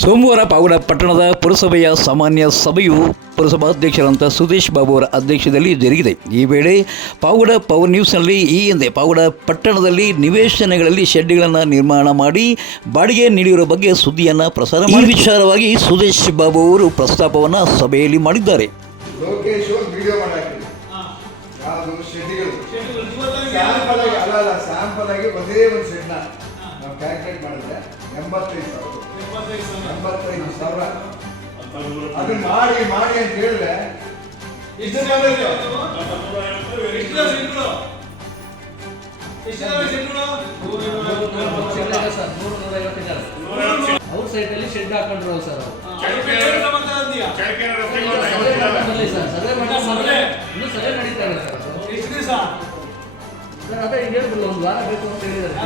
ಸೋಮವಾರ ಪಾವಗಡ ಪಟ್ಟಣದ ಪುರಸಭೆಯ ಸಾಮಾನ್ಯ ಸಭೆಯು ಪುರಸಭಾಧ್ಯಕ್ಷರಂತ ಸುದೇಶ್ ಬಾಬು ಅವರ ಅಧ್ಯಕ್ಷತೆಯಲ್ಲಿ ಜರುಗಿದೆ. ಈ ವೇಳೆ ಪಾವಗಡ ಪವರ್ ನ್ಯೂಸ್ನಲ್ಲಿ ಈ ಹಿಂದೆ ಪಾವಗಡ ಪಟ್ಟಣದಲ್ಲಿ ನಿವೇಶನಗಳಲ್ಲಿ ಶೆಡ್ಗಳನ್ನು ನಿರ್ಮಾಣ ಮಾಡಿ ಬಾಡಿಗೆ ನೀಡಿರುವ ಬಗ್ಗೆ ಸುದ್ದಿಯನ್ನು ಪ್ರಸಾರ ಮಾಡಿ ವಿಚಾರವಾಗಿ ಸುದೇಶ್ ಬಾಬು ಅವರು ಪ್ರಸ್ತಾಪವನ್ನು ಸಭೆಯಲ್ಲಿ ಮಾಡಿದ್ದಾರೆ. ಅದು ಮಾಡಿ ಮಾಡಿ ಅಂತ ಹೇಳಿದ್ರೆ ಅವ್ರ ಸೈಡ್ ಅಲ್ಲಿ ಶೆಡ್ ಹಾಕೊಂಡ್ರು ಸರ್. ಸರ್ವೆ ನಡೀತಾರೆ ಸರ್. ಅದೇ ಹೇಳಿದ್ರು ಒಂದು ವಾರ ಬೇಕು ಅಂತ ಹೇಳಿದ್ದಾರೆ.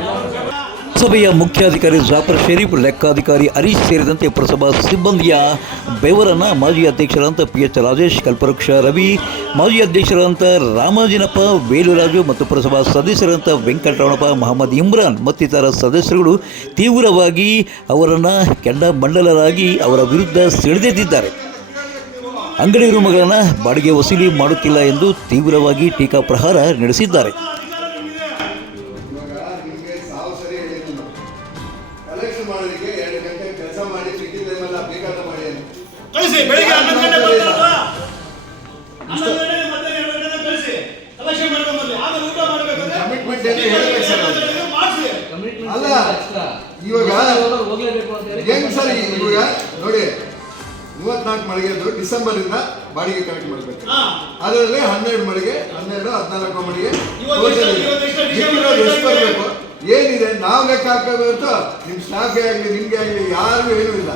ಸಭೆಯ ಮುಖ್ಯಾಧಿಕಾರಿ ಜಾಫರ್ ಶರೀಫ್, ಲೆಕ್ಕಾಧಿಕಾರಿ ಹರೀಶ್ ಸೇರಿದಂತೆ ಪುರಸಭಾ ಸಿಬ್ಬಂದಿಯ ಬೆವರನ್ನು ಮಾಜಿ ಅಧ್ಯಕ್ಷರಾದಂಥ PH ರಾಜೇಶ್, ಕಲ್ಪವೃಕ್ಷ ರವಿ, ಮಾಜಿ ಅಧ್ಯಕ್ಷರಾದಂಥ ರಾಮಾಜಿನಪ್ಪ, ವೇಲುರಾಜು ಮತ್ತು ಪುರಸಭಾ ಸದಸ್ಯರಾದಂಥ ವೆಂಕಟರಮಣಪ್ಪ, ಮೊಹಮ್ಮದ್ ಇಮ್ರಾನ್ ಮತ್ತಿತರ ಸದಸ್ಯರುಗಳು ತೀವ್ರವಾಗಿ ಅವರನ್ನು ಕೆಂಡಮಂಡಲರಾಗಿ ಅವರ ವಿರುದ್ಧ ಸಿಡಿದೆದ್ದಿದ್ದಾರೆ. ಅಂಗಡಿ ರೂಮುಗಳನ್ನು ಬಾಡಿಗೆ ವಸೂಲಿ ಮಾಡುತ್ತಿಲ್ಲ ಎಂದು ತೀವ್ರವಾಗಿ ಟೀಕಾಪ್ರಹಾರ ನಡೆಸಿದ್ದಾರೆ. ಮಾಡೋದಕ್ಕೆ 2 ಗಂಟೆ ಕೆಲಸ ಮಾಡಿ ಸಿಕ್ಕಿದ್ದೆಲ್ಲ ಬೇಕಾದ ಮಾಡಿ ಅಂತ ಕಳಿಸಿ. ಬೆಳಿಗ್ಗೆ 11 ಗಂಟೆ ಬರ್ತಾರಲ್ವಾ, 11 ಗಂಟೆ ಮತ್ತೆ 2 ಗಂಟೆ ಕಳಿಸಿ. ಕಲೆಕ್ಷನ್ ಮಾಡ್ಕೊಂಡು ಬನ್ನಿ. ಆಗ ಊಟ ಮಾಡಬೇಕಂದ್ರೆ ಕಮಿಟ್ಮೆಂಟ್ ಏನು ಹೇಳಬೇಕು ಸರ್. ಮಾಡಿಸಿ. ಅಲ್ಲ ಇವಾಗ ಹೋಗಲೇಬೇಕು ಅಂತ ಹೇಳಿ ಏನು ಸರ್. ಇವಾಗ ನೋಡಿ 34 ಮಳಿಗೆದು ಡಿಸೆಂಬರ್ ಇಂದ ಬಾಡಿಗೆ ಕಲೆಕ್ಟ್ ಮಾಡಬೇಕು. ಅದರಲ್ಲಿ 12 ಮಳಿಗೆ, 12, 14 ಮಳಿಗೆ ಬರಬೇಕು. ಏನಿದೆ ನಾವು ಲೆಕ್ಕ ಹಾಕಬೇಕು. ನಿಮ್ಮ ಸ್ಟಾಫ್ಗೆ ಆಗಲಿ ನಿಮ್ಗೆ ಆಗಲಿ ಯಾರಿಗೂ ಏನೂ ಇಲ್ಲ.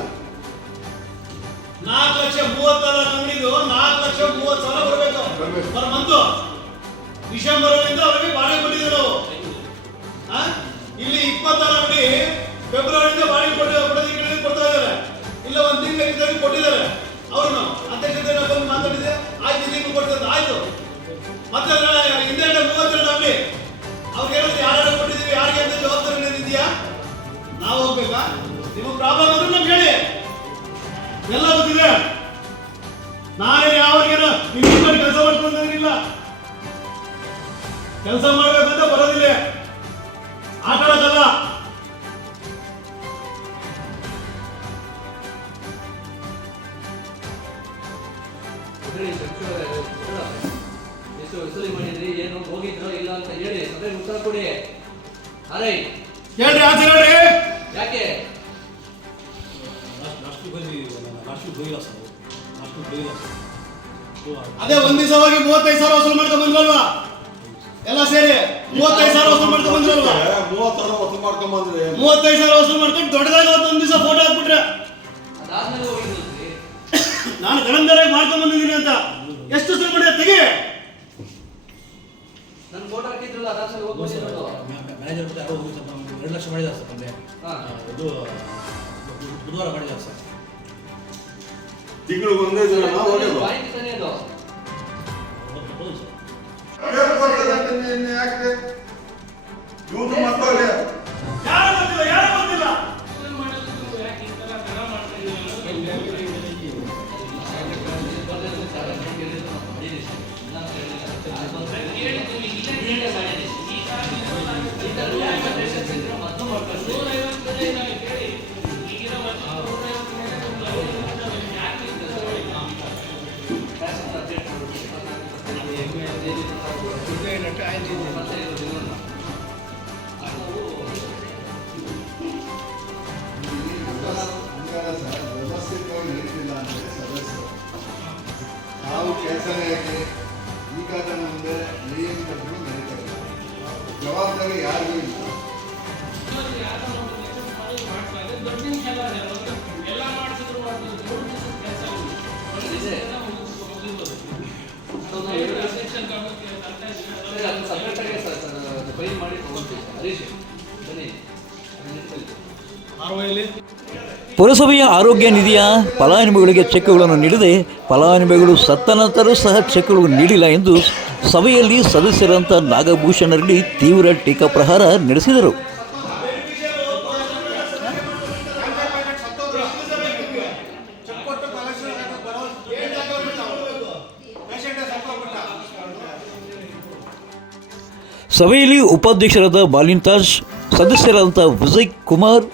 4,30,000 ಅಂಗಡಿದು 4,30,000 ಬರಬೇಕು ಪರ್ ಮಂತ್. ಡಿಸೆಂಬರ್ ಇಂದ ಅವರಿಗೆ ಬಾಡಿಗೆ ಕೊಟ್ಟಿದ್ದಾರೆ ನಾವು. ಇಲ್ಲಿ 26 ಅಂಗಡಿ ಫೆಬ್ರವರಿಯಿಂದ ಬಾಡಿಗೆ ಕೊಡೋದಕ್ಕೆ ಕೊಡ್ತಾ ಇದ್ದಾರೆ. ಇಲ್ಲ ಒಂದು ತಿಂಗಳಿಗೆ ಕೊಟ್ಟಿದ್ದಾರೆ. ಅವ್ರನ್ನು ಅಧ್ಯಕ್ಷತೆ ಬಂದು ಮಾತಾಡಿದೆ. ಆಯ್ತು ನೀವು ಕೊಡ್ತದೆ ಆಯ್ತು. ಮತ್ತೆ ಹಿಂದೆ 32 ಅಂಗಡಿ ಅವ್ರಿಗೆ ಹೇಳಿದ್ರೆ ಯಾರು ಕೊಟ್ಟಿದ್ದೀವಿ, ಯಾರಿಗೆ ಅಂತ ಜವಾಬ್ದಾರಿ ಇದೆಯಾ? ನಾವು ಹೋಗ್ಬೇಕಾ? ನಿಮ್ಮ ಪ್ರಾಬ್ಲಮ್ ಅಂದ್ರೆ ನಮ್ಗೆ ಹೇಳಿ, ಎಲ್ಲ ಗೊತ್ತಿದೆ. ನಾನೇ ಯಾವಾಗೇನ ನಿಮ್ಮ ಕೆಲಸ ಮಾಡ್ಕೊಂಡಿಲ್ಲ. ಕೆಲಸ ಮಾಡ್ಬೇಕಂತ ಬರೋದಿಲ್ಲ, ಆಟ ಆಡೋದಲ್ಲ. ವಸೂಲಿ ಮಾಡಿದ್ರಿ, ಏನು ಹೋಗಿದ್ರೋ ಇಲ್ಲ ಅಂತ ಹೇಳಿ ಸಭೆಗೆ ಉತ್ತರ ಕೊಡಿ. ಅರೇ ಹೇಳ್ರಿ, ಆನ್ಸರ್ ಹೇಳ್ರಿ. ಯಾಕೆ ಅದೇ ಒಂದ್ ದಿವಸ ಹೋಗಿ 35,000 ವಸೂಲು ಮಾಡ್ಕೊಂಡ್ ಬಂದ್ರಲ್ವಾ? ಎಲ್ಲ ಸೇರಿ 35,000 ವಸೂಲು ಮಾಡ್ಕೊಂಡ್ ಬಂದ್ರಲ್ವಾ? 30,000 ವಸೂಲು ಮಾಡ್ಕೊಂಡ್ ಬಂದ್ರೆ 35,000 ವಸೂಲು ಮಾಡ್ಕೊಂಡು ದೊಡ್ಡದಾಗಿ ಒಂದ್ ದಿವಸ ಫೋಟೋ ಹಾಕ್ಬಿಟ್ರೆ ಅದಾದ್ಮೇಲೆ ಹೋಗಿದ್ರಿ. ನಾನು ಗಣಂದರಾಗಿ ಮಾಡ್ಕೊಂಡ್ ಬಂದಿದ್ದೀನಿ ಅಂತ ಎಷ್ಟು ವಸೂಲು ಮಾಡಿದ್ರೆ ತೆಗಿ. ನನ್ನ ಫೋಟೋ ಹಾಕಿದ್ರಲ್ಲ, ಅದಾದ್ಮೇಲೆ ಹೋಗ್ಬೋದು. ಮ್ಯಾನೇಜರ್ ಜೊತೆ ಯಾರೋ ಹೋಗಿ ಸ್ವಲ್ಪ 2 ಲಕ್ಷ ಮಾಡಿದ್ದಾರೆ ಸರ್. ಅಂದರೆ ಇದು ಬುಧವಾರ ಮಾಡಿದ್ದಾರೆ ಸರ್. ತಿಂಗಳಿಗೆ ಒಂದೇ ದಿನ ಬಾಯಿಗೆ ತಾನೇ ಅದು. ಇವ್ರು ಮಾಡ್ತಾರೆ. ಯಾರು ಗೊತ್ತಿಲ್ಲ, ಯಾರು ಗೊತ್ತಿಲ್ಲ. ವ್ಯವಸ್ಥಿತವಾಗಿ ನಡೀತಿಲ್ಲ ಅಂದರೆ ಸದಸ್ಯರು ನಾವು ಕೆಲಸನೇ ಯಾಕೆ ಈಗ ಮುಂದೆ ನಿಯಮಿತಗಳು ನಡೀತಾ ಇಲ್ಲ. ಜವಾಬ್ದಾರಿ ಯಾರಿಗೂ ಇಲ್ಲ. ಪುರಸಭೆಯ ಆರೋಗ್ಯ ನಿಧಿಯ ಫಲಾನುಭವಿಗಳಿಗೆ ಚೆಕ್ಗಳನ್ನು ನೀಡದೆ ಫಲಾನುಭವಿಗಳು ಸತ್ತ ನಂತರ ಸಹ ಚೆಕ್ಗಳು ನೀಡಿಲ್ಲ ಎಂದು ಸಭೆಯಲ್ಲಿ ಸದಸ್ಯರಂತ ನಾಗಭೂಷಣ ರೆಡ್ಡಿ ತೀವ್ರ ಟೀಕಾಪ್ರಹಾರ ನಡೆಸಿದರು. ಸಭೆಯಲ್ಲಿ ಉಪಾಧ್ಯಕ್ಷರಾದ ಬಾಲಿಂತಾಜ್, ಸದಸ್ಯರಾದಂಥ ವಿಜಯ್ ಕುಮಾರ್,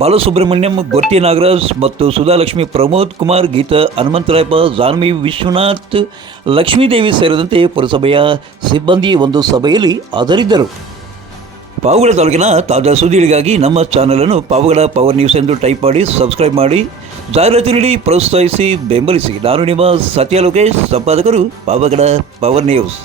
ಬಾಲಸುಬ್ರಹ್ಮಣ್ಯಂ, ಗೊರ್ತಿ ನಾಗರಾಜ್ ಮತ್ತು ಸುಧಾಲಕ್ಷ್ಮಿ, ಪ್ರಮೋದ್ ಕುಮಾರ್, ಗೀತಾ ಹನುಮಂತರಾಯಪ್ಪ, ಜಾನ್ವಿ ವಿಶ್ವನಾಥ್, ಲಕ್ಷ್ಮೀದೇವಿ ಸೇರಿದಂತೆ ಪುರಸಭೆಯ ಸಿಬ್ಬಂದಿ ಒಂದು ಸಭೆಯಲ್ಲಿ ಹಾಜರಿದ್ದರು. ಪಾವಗಡ ತಾಲೂಕಿನ ತಾಜಾ ಸುದ್ದಿಗಳಿಗಾಗಿ ನಮ್ಮ ಚಾನಲನ್ನು ಪಾವಗಡ ಪವರ್ ನ್ಯೂಸ್ ಎಂದು ಟೈಪ್ ಮಾಡಿ ಸಬ್ಸ್ಕ್ರೈಬ್ ಮಾಡಿ, ಜಾಹೀರಾತು ನೀಡಿ ಪ್ರೋತ್ಸಾಹಿಸಿ ಬೆಂಬಲಿಸಿ. ನಾನು ನಿಮ್ಮ ಸತ್ಯ ಲೋಕೇಶ್, ಸಂಪಾದಕರು ಪಾವಗಡ ಪವರ್ ನ್ಯೂಸ್.